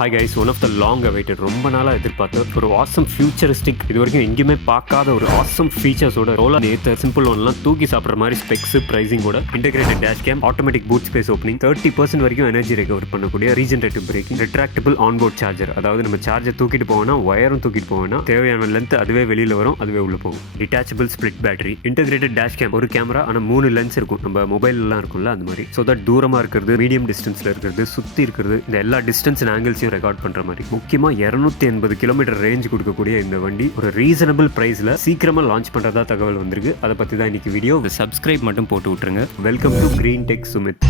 Hi guys, one of the long awaited ரொம்ப நாளாக எதிர்பார்த்த ஒரு ஆசம் ஃபியூச்சரிஸ்டிக், இது வரைக்கும் எங்கேயுமே பார்க்காத ஒரு ஆசம் ஃபீச்சர்ஸோட ரோலா நேத்தர் சிம்பிள் ஒன்லாம் தூக்கி சாப்பிட்ற மாதிரி ஸ்பெக்ஸ் ப்ரைசிங்கோட integrated dash cam, automatic boot space opening, 30% வரைக்கும் எனர்ஜி ரெக்கவர் பண்ணக்கூடிய regenerative braking, retractable onboard charger, அதாவது நம்ம சார்ஜர் தூக்கிட்டு போவோம்னா ஒயரும் தூக்கிட்டு போவோம்னா தேவையான லென்த் அதுவே வெளியில் வரும், அதுவே உள்ள போகும். Detachable split battery, integrated dash game, ஒரு கேமரா ஆனால் 3 லென்ஸ் இருக்கும், நம்ம மொபைல்லாம் இருக்கும்ல அந்த மாதிரி. ஸோ தட் தூரமாக இருக்கிறது, மீடியம் டிஸ்டன்ஸில் இருக்கிறது, சுற்றி இருக்கிறது, இந்த எல்லா டிஸ்டன்ஸ் அண்ட் ஆங்கிள்ஸையும் ரெக்கார்ட் பண்ணுற மாதிரி. முக்கியமாக 280 கிலோமீட்டர் ரேஞ்ச் கொடுக்கக்கூடிய இந்த வண்டி ஒரு ரீசனபிள் பிரைஸ்ல சீக்கிரமா லான்ச் பண்றதா தகவல் வந்திருக்கு. அதை பத்தி தான் இன்னைக்கு வீடியோ. சப்ஸ்கிரைப் மட்டும் போட்டு விட்டுருங்க. Welcome to GreenTech Sumit.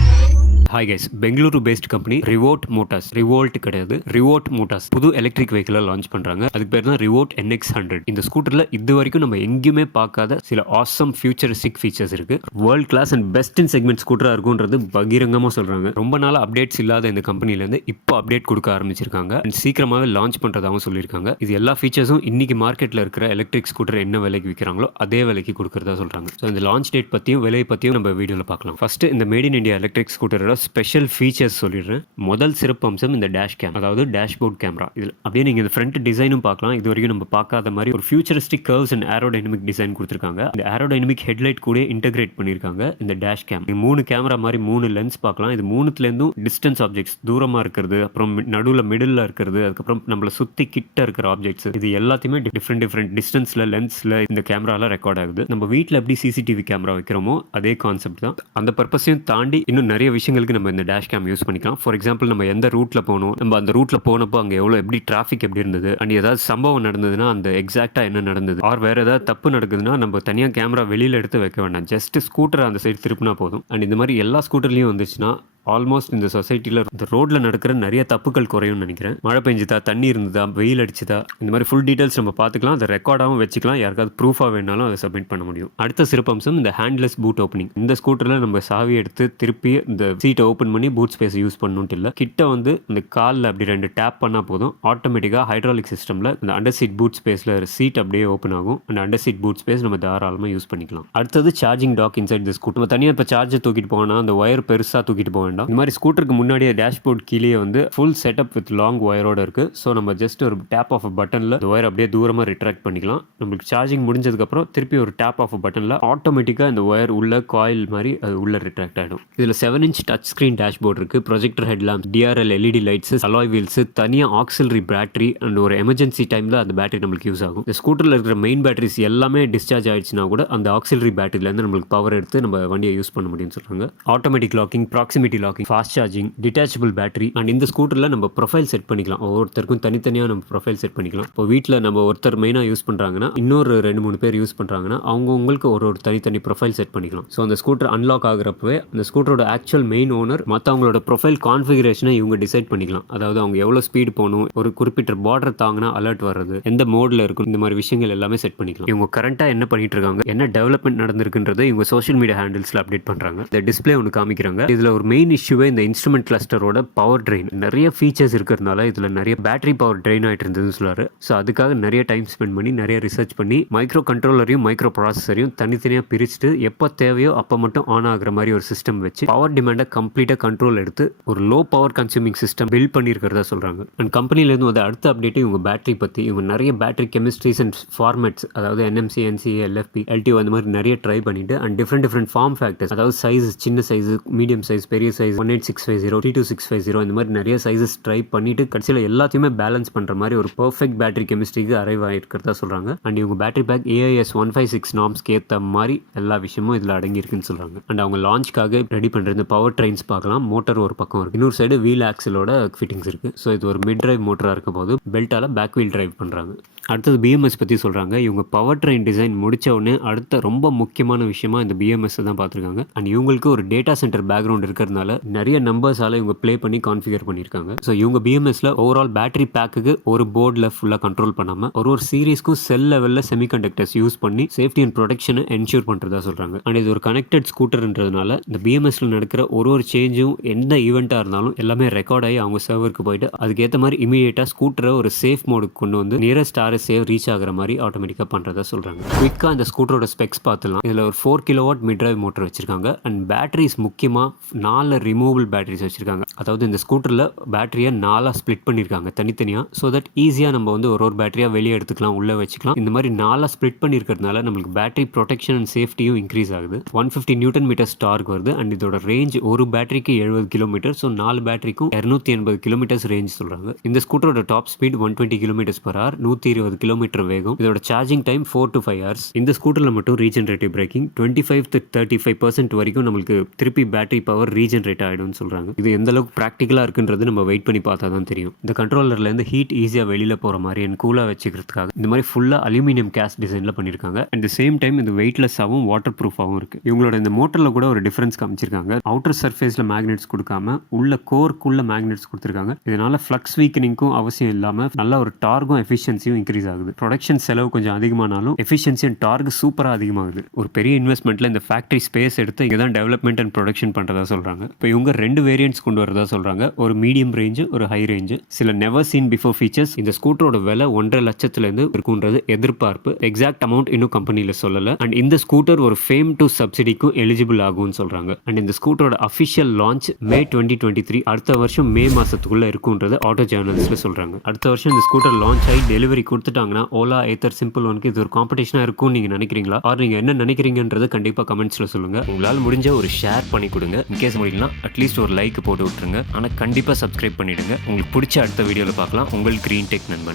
Hi guys, Bengaluru based company Rivot motors, Revolt கிடையாது, ரிவோட் மோட்டார்ஸ் புது எலக்ட்ரிக் வெஹிக்கிளை லான்ச் பண்றாங்க. அதுக்கு பேர் தான் Rivot NX100. இந்த ஸ்கூட்டர்ல இது வரைக்கும் நம்ம எங்கேயுமே பார்க்காத சில ஆசம் ஃபியூச்சரிஸ்டிக் ஃபீச்சர்ஸ் இருக்கு. World class and best in segment ஸ்கூட்டரா இருக்கும்ன்றது பகிரங்கமா சொல்றாங்க. ரொம்ப நாள் அப்டேட்ஸ் இல்லாத இந்த கம்பெனில இருந்து இப்போ அப்டேட் கொடுக்க ஆரம்பிச்சிருக்காங்க. சீக்கிரமாவே லான்ச் பண்றதாகவும் சொல்லியிருக்காங்க. இது எல்லா ஃபீச்சர்ஸும் இன்னைக்கு மார்க்கெட்ல இருக்கிற எலக்ட்ரிக் ஸ்கூட்டர் என்ன விலைக்கு விற்கிறாங்களோ அதே விலைக்கு கொடுக்கறதா சொல்றாங்க. ஸோ இந்த லான்ச் டேட் பத்தியும் விலை பத்தியும் நம்ம வீடியோல பார்க்கலாம். ஃபர்ஸ்ட் இந்த மேட் இன் இந்தியா எலக்ட்ரிக் ஸ்கூட்டரோட ஸ்பெஷல் ஃபீச்சர்ஸ் சொல்லிடுறேன். முதல் சிறப்பு அம்சம் இந்த டேஷ் கேம், அதாவது டேஷ்போர்ட் கேமரா. இதில் அப்படியே நீங்கள் இந்த ஃப்ரண்ட் டிசைனும் பார்க்கலாம். இது வரைக்கும் நம்ம பார்க்காத மாதிரி ஒரு futuristic curves and aerodynamic design கொடுத்துருக்காங்க. இந்த ஏரோடைனமிக் ஹெட்லைட் கூட இன்டெகிரேட் பண்ணியிருக்காங்க இந்த டேஷ் கேம். 3 கேமரா மாதிரி 3 லென்ஸ் பார்க்கலாம். இது 3லேருந்தும் டிஸ்டன்ஸ் ஆப்ஜெக்ட்ஸ், தூரமாக இருக்கிறது, அப்புறம் நடுவில் மிடில் இருக்கிறது, அதுக்கப்புறம் நம்மளை சுற்றி கிட்ட இருக்கிற ஆப்ஜெக்ட்ஸ், இது எல்லாத்தையுமே டிஃப்ரெண்ட் டிஸ்டன்ஸில் லென்ஸில் இந்த கேமரால ரெக்கார்ட் ஆகுது. நம்ம வீட்டில் எப்படி சிசிடிவி கேமரா வைக்கிறோமோ அதே கான்செப்ட் தான். அந்த பர்பஸையும் தாண்டி இன்னும் நிறைய விஷயங்களுக்கு நம்ம இந்த டேஷ் கேம் யூஸ் பண்ணிக்கலாம். ஃபார் எக்ஸாம்பிள், நம்ம எந்த ரூட்ல போகணும், நம்ம அந்த ரூட்ல போனப்போ அங்கே எப்படி டிராஃபிக் எப்படி இருந்தது, அண்ட் ஏதாவது சம்பவம் நடந்ததுன்னா அந்த எக்ஸாக்டா என்ன நடந்தது, ஆர் வேற ஏதாவது தப்பு நடக்குதுன்னா நம்ம தனியாக கேமரா வெளியில எடுத்து வைக்க வேண்டாம், ஜஸ்ட் ஸ்கூட்டரை அந்த சைடு திருப்பினா போதும். அண்ட் இந்த மாதிரி எல்லா ஸ்கூட்டர்லையும் வந்துச்சுன்னா ஆல்மோஸ்ட் இந்த சொசைட்டியில் இந்த ரோட்டில் நடக்கிற நிறைய தப்புகள் குறையும்னு நினைக்கிறேன். மழை பெஞ்சுதா, தண்ணி இருந்ததா, வெயில் அடிச்சுதா, இந்த மாதிரி ஃபுல் டீட்டெயில்ஸ் நம்ம பார்த்துக்கலாம். அதை ரெக்கார்டாகவும் வச்சுக்கலாம். யாருக்காவது ப்ரூஃபாக வேணாலும் அதை சப்மிட் பண்ண முடியும். அடுத்த சிறப்பம்சம் இந்த ஹேண்ட்லெஸ் பூட் ஓப்பனிங். இந்த ஸ்கூட்டரில் நம்ம சாவி எடுத்து திருப்பி இந்த சீட்டை ஓப்பன் பண்ணி பூட் ஸ்பேஸ் யூஸ் பண்ணணும்ட்டு இல்லை. கிட்ட இந்த காலில் அப்படி 2 டேப் பண்ணால் போதும், ஆட்டோமேட்டிக்காக ஹைட்ராலிக் சிஸ்டமில் இந்த அண்டர் சீட் பூட் ஸ்பேஸில் சீட் அப்படியே ஓப்பன் ஆகும். அந்த அண்டர் சீட் பூட் ஸ்பேஸ் நம்ம தாராளமாக யூஸ் பண்ணிக்கலாம். அடுத்தது charging dock inside the scooter. நம்ம தனியாக இப்போ சார்ஜர் தூக்கிட்டு போனால் அந்த ஒயர் பெருசாக தூக்கிட்டு போக வேண்டாம். இந்த மாதிரி ஸ்கூட்டருக்கு முன்னாடியே டேஷ்போர்ட் கீழே ஃபுல் செட்டப் வித் லாங் ஒயரோட இருக்கு. ஸோ நம்ம ஜஸ்ட் ஒரு டேப் ஆஃப் பட்டன்ல ஒயர் அப்படியே தூரமாக ரிட்ராக்ட் பண்ணிக்கலாம். நம்மளுக்கு சார்ஜிங் முடிஞ்சதுக்கு அப்புறம் திருப்பி ஒரு டேப் ஆஃப் பட்டன்ல ஆட்டோமேட்டிக்கா இந்த ஒயர் உள்ள காயில் மாதிரி அது உள்ள ரிட்ராக்ட் ஆகிடும். இதுல 7 inch டச் ஸ்கிரீன் டேஷ்போர்ட் இருக்கு, projector headlamp, TRL LED lights, alloy wheels, தனியாக ஆக்சிலரி பேட்டரி அண்ட் ஒரு எமர்ஜென்சி டைம்ல அந்த பேட்டரி நம்மளுக்கு யூஸ் ஆகும். இந்த ஸ்கூட்டர்ல இருக்கிற மெயின் பேட்டரிஸ் எல்லாமே டிஸ்சார்ஜ் ஆயிடுச்சுன்னா கூட அந்த ஆக்சிலரி பேட்டரியில இருந்து நம்மளுக்கு பவர் எடுத்து நம்ம வண்டியை யூஸ் பண்ண முடியும்னு சொல்றாங்க. Automatic locking, proximity locking, fast charging, detachable battery. And இந்த ஸ்கூட்டரில் நம்ம ப்ரொஃபைல் செட் பண்ணிக்கலாம். ஒவ்வொருத்தருக்கும் தனித்தனியாக நம்ம ப்ரொஃபைல் செட் பண்ணிக்கலாம். இப்போ வீட்டில் நம்ம ஒருத்தர் மெயினாக யூஸ் பண்ணுறாங்கன்னா, இன்னொரு 2-3 பேர் யூஸ் பண்ணுறாங்கன்னா அவங்களுக்கு ஒரு தனித்தனி ப்ரொஃபைல் செட் பண்ணிக்கலாம். ஸோ அந்த ஸ்கூட்டர் அன்லாக் ஆகிறப்பவே அந்த ஸ்கூட்டரோட ஆக்சுவல் மெயின் ஓனர் மற்றவங்களோட ப்ரொஃபைல் கான்ஃபிகரேஷனை இவங்க டிசைட் பண்ணிக்கலாம். அதாவது அவங்க எவ்வளோ ஸ்பீடு போகணும், ஒரு குறிப்பிட்ட பார்டர் தாங்கினா அலர்ட் வர்றது, எந்த மோடில் இருக்கும், இந்த மாதிரி விஷயங்கள் எல்லாமே செட் பண்ணிக்கலாம். இவங்க கரண்ட்டாக என்ன பண்ணிட்டு இருக்காங்க, என்ன டெவலப்மெண்ட் நடந்திருக்குன்றது இவங்க சோஷியல் மீடியா ஹேண்டில்ஸில் அப்டேட் பண்ணுறாங்க. இந்த டிஸ்பிளே ஒன்று காமிக்கிறாங்க. இதில் ஒரு மெயின் இஷ்யூவே இந்த இன்ஸ்ட்ருமெண்ட் கிளஸ்டரோட பவர் ட்ரெயின். நிறைய ஃபீச்சர்ஸ் இருக்கிறதுனால இதில் நிறைய பேட்டரி பவர் ட்ரெயின் ஆகிட்டு இருந்ததுன்னு சொல்லுவார். ஸோ அதுக்காக நிறைய டைம் ஸ்பெண்ட் பண்ணி நிறைய ரிசர்ச் பண்ணி மைக்ரோ கண்ட்ரோலரையும் மைக்ரோ ப்ராசஸரையும் தனித்தனியாக பிரிச்சுட்டு எப்போ தேவையோ அப்போ மட்டும் ஆன் ஆகிற மாதிரி ஒரு சிஸ்டம் வச்சு பவர் டிமாண்டை கம்ப்ளீட்டாக கண்ட்ரோல் எடுத்து ஒரு low power consuming system build பண்ணியிருக்கிறதா சொல்கிறாங்க. அண்ட் கம்பெனிலேருந்து வந்து அடுத்த அப்டேட்டு இவங்க பேட்டரி பற்றி, இவங்க நிறைய பேட்டரி கெமிஸ்ட்ரிஸ் அண்ட் ஃபார்மேட்ஸ், அதாவது NMC, NCA, LFP, LTO அந்த மாதிரி நிறைய ட்ரை பண்ணிட்டு அண்ட் டிஃப்ரெண்ட் ஃபார்ம் ஃபேக்டர்ஸ், அதாவது சைஸ், சின்ன சைஸ், மீடியம் சைஸ், பெரிய சைஸ், 18650, 32650, இந்த மாதிரி நிறைய சைஸஸ் ட்ரை பண்ணிட்டு கடைசியில் எல்லாத்தையுமே பேலன்ஸ் பண்ற மாதிரி ஒரு பெர்ஃபெக்ட் பேட்டரி கெமிஸ்ட்ரிக்கு அரைவ் ஆகிருக்கிறதா சொல்றாங்க. அண்ட் இவங்க பேட்டரி பேக் AIS 156 நார்ம்ஸ்க்கு ஏற்ற மாதிரி எல்லா விஷயமும் இதில் அடங்கியிருக்குன்னு சொல்றாங்க. அண்ட் அவங்க லான்ச்காக ரெடி பண்ற இந்த பவர் ட்ரெயின்ஸ் பார்க்கலாம். மோட்டர் ஒரு பக்கம் இருக்கு, இன்னொரு சைடு வீல் ஆக்சிலோட ஃபிட்டிங்ஸ் இருக்கு. ஸோ இது ஒரு மிட் டிரைவ் மோட்டரா இருக்க போது பெல்ட்டால பேக் வீல் டிரைவ் பண்றாங்க. அடுத்தது BMS பற்றி சொல்கிறாங்க. இவங்க பவர் ட்ரெயின் டிசைன் முடித்த உடனே அடுத்த ரொம்ப முக்கியமான விஷயமா இந்த BMS தான் பார்த்துருக்காங்க. அண்ட் இவங்களுக்கு ஒரு டேட்டா சென்டர் பேக்ரவுண்ட் இருக்கிறதுனால நிறைய நம்பர்ஸால இவங்க ப்ளே பண்ணி கான்ஃபிகர் பண்ணியிருக்காங்க. ஸோ இவங்க BMSல ஓவரால் பேட்டரி பேக்குக்கு ஒரு போர்டில் ஃபுல்லாக கண்ட்ரோல் பண்ணாமல் ஒரு சீரீஸ்க்கும் செல் லெவலில் செமிகண்டக்டர்ஸ் யூஸ் பண்ணி சேஃப்டி அண்ட் ப்ரொடெக்ஷனை என்ஷூர் பண்ணுறதா சொல்கிறாங்க. அண்ட் இது ஒரு கனெக்டட் ஸ்கூட்டர்ன்றதுனால இந்த BMSல நடக்கிற ஒரு சேஞ்சும் எந்த ஈவெண்ட்டாக இருந்தாலும் எல்லாமே ரெக்கார்ட் ஆகி அவங்க சர்வருக்கு போயிட்டு அதுக்கேற்ற மாதிரி இமீடியட்டாக ஸ்கூட்டரை ஒரு சேஃப் மோடுக்கு கொண்டு வந்து நியரஸ்ட் ஆர்எஸ்ஏ ரீச் ஆகிற மாதிரி ஆட்டோமேட்டிக்காக பண்ணுறதா சொல்கிறாங்க. குயிக்காக இந்த ஸ்கூட்டரோட ஸ்பெக்ஸ் பார்த்துலாம். இதில் ஒரு 4 கிலோவாட் மிட் டிரைவ் மோட்டர் வச்சிருக்காங்க. அண்ட் பேட்டரிஸ் முக்கியமாக 4 ரிமூவபிள் பேட்டரிஸ் வச்சிருக்காங்க. அதாவது இந்த ஸ்கூட்டரில் பேட்டரியை 4 ஸ்ப்ளிட் பண்ணியிருக்காங்க தனித்தனியாக. ஸோ தட் ஈஸியாக நம்ம வந்து ஒரு பேட்டரியாக வெளியே எடுத்துக்கலாம், உள்ளே வச்சுக்கலாம். இந்த மாதிரி 4 ஸ்ப்ளிட் பண்ணியிருக்கிறதுனால நம்மளுக்கு பேட்டரி ப்ரொடெக்ஷன் அண்ட் சேஃப்டியும் இன்க்ரீஸ் ஆகுது. 150 நியூட்டன் மீட்டர்ஸ் டார்க் வருது. அண்ட் இதோட ரேஞ்ச் ஒரு பேட்டரிக்கு 70 கிலோமீட்டர். ஸோ 4 பேட்டரிக்கும் 280 கிலோமீட்டர்ஸ் ரேஞ்ச் சொல்கிறாங்க. இந்த ஸ்கூட்டரோட டாப் ஸ்பீட் 120 km/h, 120 கிலோமீட்டர் வேகம். இதோட சார்ஜிங் டைம் 4 to 5 hours. இந்த ஸ்கூட்டரில் மட்டும் ரீஜெனரேட்டிவ் பிரேக்கிங் 25 to 35% வரைக்கும் நம்மளுக்கு திருப்பி பேட்டரி பவர் ரீஜெனரேட் ஆகிடும்னு சொல்கிறாங்க. இது எந்த அளவுக்கு ப்ராக்டிக்கலாக இருக்குன்றது நம்ம வெயிட் பண்ணி பார்த்தா தான் தெரியும். இந்த கண்ட்ரோலர்லேருந்து ஹீட் ஈஸியாக வெளியில் போகிற மாதிரி அண்ட் கூலாக வச்சுக்கிறதுக்காக இந்த மாதிரி ஃபுல்லாக அலுமினியம் கேஸ் டிசைனில் பண்ணியிருக்காங்க. அட் த சேம் டைம் இது வெயிட்லெஸ்ஸாகவும் வாட்டர் ப்ரூஃபாகவும் இருக்குது. இவங்களோட இந்த மோட்டரில் கூட ஒரு டிஃபரன்ஸ் காமிச்சிருக்காங்க. அவுட்டர் சர்ஃபேஸில் மேக்னெட்ஸ் கொடுக்காம உள்ள கோர்க்குள்ள மேக்னெட்ஸ் கொடுத்துருக்காங்க. இதனால ஃப்ளக்ஸ் வீக்கனிங்கும் அவசியம் இல்லாமல் நல்ல ஒரு டார்கும் எஃபிஷியன்சியும் இன்க்ரீஸ் ஆகுது. ப்ரொடக்ஷன் செலவு கொஞ்சம் அதிகமானாலும் எஃபிஷியன்சி அண்ட் டார்க் சூப்பராக அதிகமாகுது. ஒரு பெரிய இன்வெஸ்ட்மெண்ட்டில் இந்த ஃபேக்ட்ரி ஸ்பேஸ் எடுத்து இங்கே தான் டெவலப்மெண்ட் அண்ட் ப்ரொடக்ஷன் பண்ணுறதா சொல்கிறாங்க. இப்போ இவங்க 2 வேரியன்ட்ஸ் கொண்டு வரதா சொல்கிறாங்க. ஒரு மீடியம் ரேஞ்சு, ஒரு ஹை ரேஞ்சு. சில நெவர் சீன் பிஃபோர் ஃபீச்சர்ஸ். இந்த ஸ்கூட்டரோட விலை 1.5 லட்சத்துலேருந்து இருக்குன்றது எதிர்பார்ப்பு. எக்ஸாக்ட் அமௌண்ட் இன்னும் கம்பெனியில் சொல்லலை. அண்ட் இந்த ஸ்கூட்டர் ஒரு ஃபேம் டு சப்சிடிக்கும் எலிஜிபிள் ஆகும்னு சொல்கிறாங்க. அண்ட் இந்த ஸ்கூட்டரோட அஃபிஷியல் லான்ச் May 2023, அடுத்த வருஷம் மே மாதத்துக்குள்ளே இருக்குன்றது ஆட்டோ ஜேர்னலிஸ்ட்டில் சொல்கிறாங்க. அடுத்த வருஷம் இந்த ஸ்கூட்டர் லான்ச் ஆகி டெலிவரி கொடுத்துட்டாங்கன்னா ஓலா, ஏத்தர், சிம்பிள் ஒனுக்கு இது ஒரு காம்படிஷனாக இருக்கும்னு நீங்கள் நினைக்கிறீங்களா? ஆர் நீங்கள் என்ன நினைக்கிறீங்கன்றது கண்டிப்பாக கமெண்ட்ஸில் சொல்லுங்கள். உங்களால் முடிஞ்ச ஒரு ஷேர் பண்ணி கொடுங்க. இன்கேஸ் முடியலனா அட்லீஸ்ட் ஒரு லைக் போட்டு விட்டுருங்க. ஆனால் கண்டிப்பாக சப்ஸ்கிரைப் பண்ணிவிடுங்க. உங்களுக்கு பிடிச்ச அடுத்த வீடியோவில் பார்க்கலாம். உங்கள் GreenTech நண்பன்.